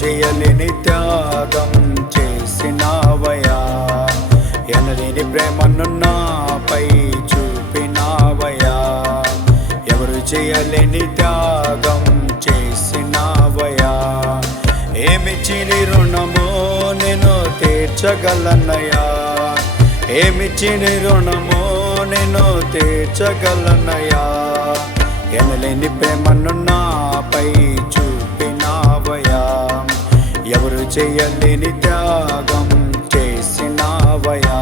చేయలేని త్యాగం చేసినావయా, ఎనలేని ప్రేమను నాపై చూపినావయా. ఎవరు చేయలేని త్యాగం చేసినావయా. ఏమిచ్చి నీ రుణమో నేను తీర్చగలనయా, ఏమిచ్చి నీ రుణమో నేను తీర్చగలనయా. ఎనలేని ప్రేమను నాపై చూపినావయా, ఎవరు చేయలేని త్యాగం చేసినావయా.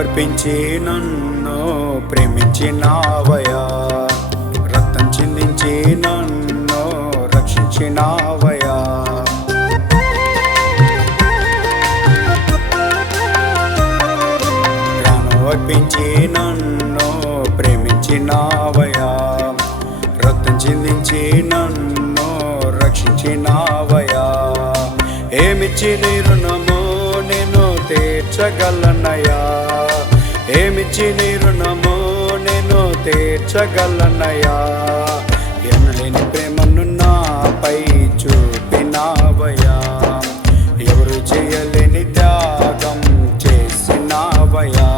అర్పించి నన్ను ప్రేమించినావయా, రక్తం చిందించి నన్ను రక్షించినావయా. ప్రాణం అర్పించి నన్ను ప్రేమించినావయా, రక్తం చిందించి నన్ను రక్షించినావయా. ఏమిచ్చి నీ రుణమో నేను తీర్చగలనయా, ఏమిచ్చి నీ రుణమో నేను తీర్చగలనయా. ఎనలేని ప్రేమను నాపై చూపినావయా, ఎవరు చేయలేని త్యాగం చేసినావయా.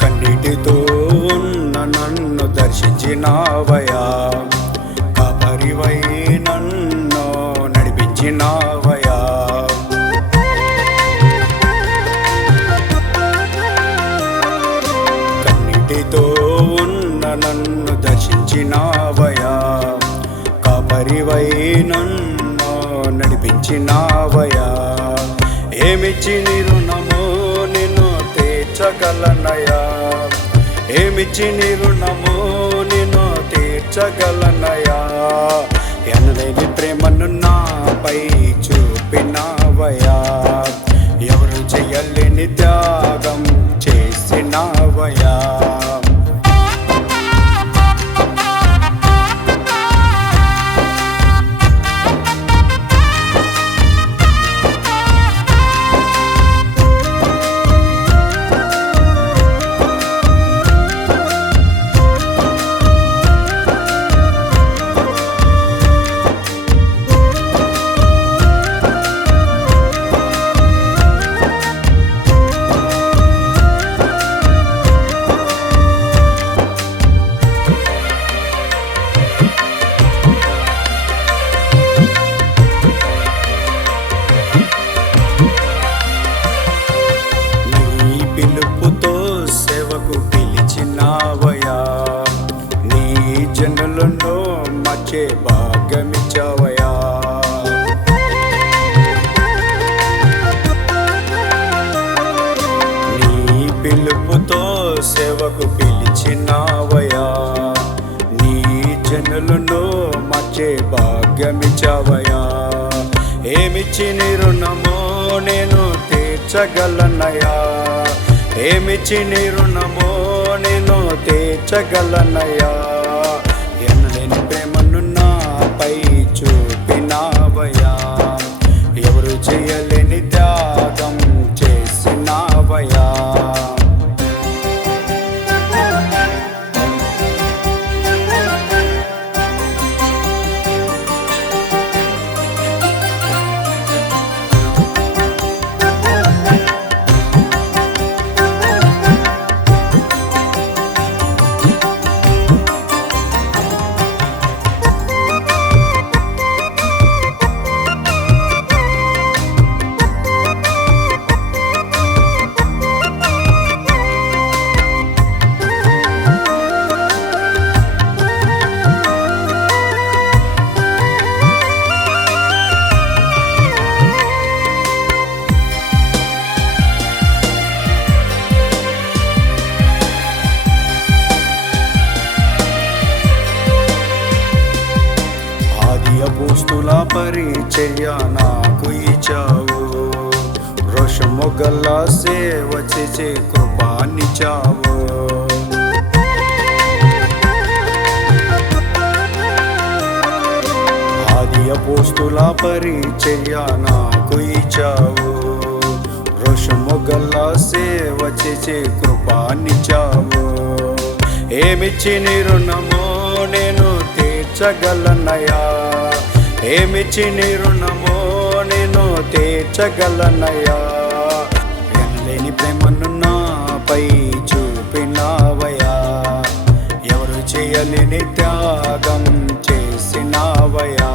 కన్నీటితో ఉన్న నన్ను దర్శించినావయా, కాపరివై నన్ను నడిపించినావయా. కన్నీటితో ఉన్న నన్ను దర్శించినావయా, కాపరివై నన్ను నడిపించినావయా. ఏమిచ్చి నీ రుణమో నేను తీర్చగలనయా, ఏమిచ్చి నీ రుణమో నేను తీర్చగలనయా. ఎనలేని ప్రేమను నాపై చూపినావయా, ఎవరు చేయలేని త్యాగం చేసినావయా. ఏమిచ్చి నీ రుణమో నేను తీర్చగలనయా, ఏమిచ్చి నీ రుణమో నేను తీర్చగలనయా. ఎనలేని ప్రేమను నాపై చూపినావయా, ఎవరు చేయలేని త్యాగం చేసినావయా. అపోస్తుల పరిచర్య నాకు ఇచ్చావు, రోషము గల సేవ చేసే కృపానిచ్చావు. ఆది అపోస్తుల పరిచర్య నాకు ఇచ్చావు, రోషము గల సేవ చేసే కృపానిచ్చావు. ఏమిచ్చి నీ రుణమో నేను తీర్చగలనయా, ఏమిచ్చి నీ రుణమో నేను తీర్చగలనయా. ఎనలేని ప్రేమను నాపై చూపినావయా, ఎవరు చేయలేని త్యాగం చేసినావయా.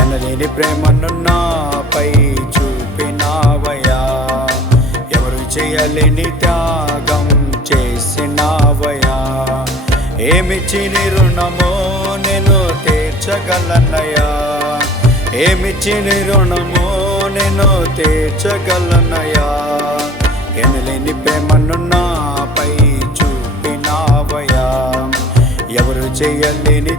ఎనలేని ప్రేమను నాపై చూపినావయా, ఎవరు చేయలేని త్యాగం చేసినావయా. ఏమిచ్చి నీ రుణమో నేను తీర్చగలనయా, ఏమిచ్చి నీ రుణమో నేను తీర్చగలనయా. ఎనలేని ప్రేమను నాపై చూపినావయా, ఎవరు చేయలేని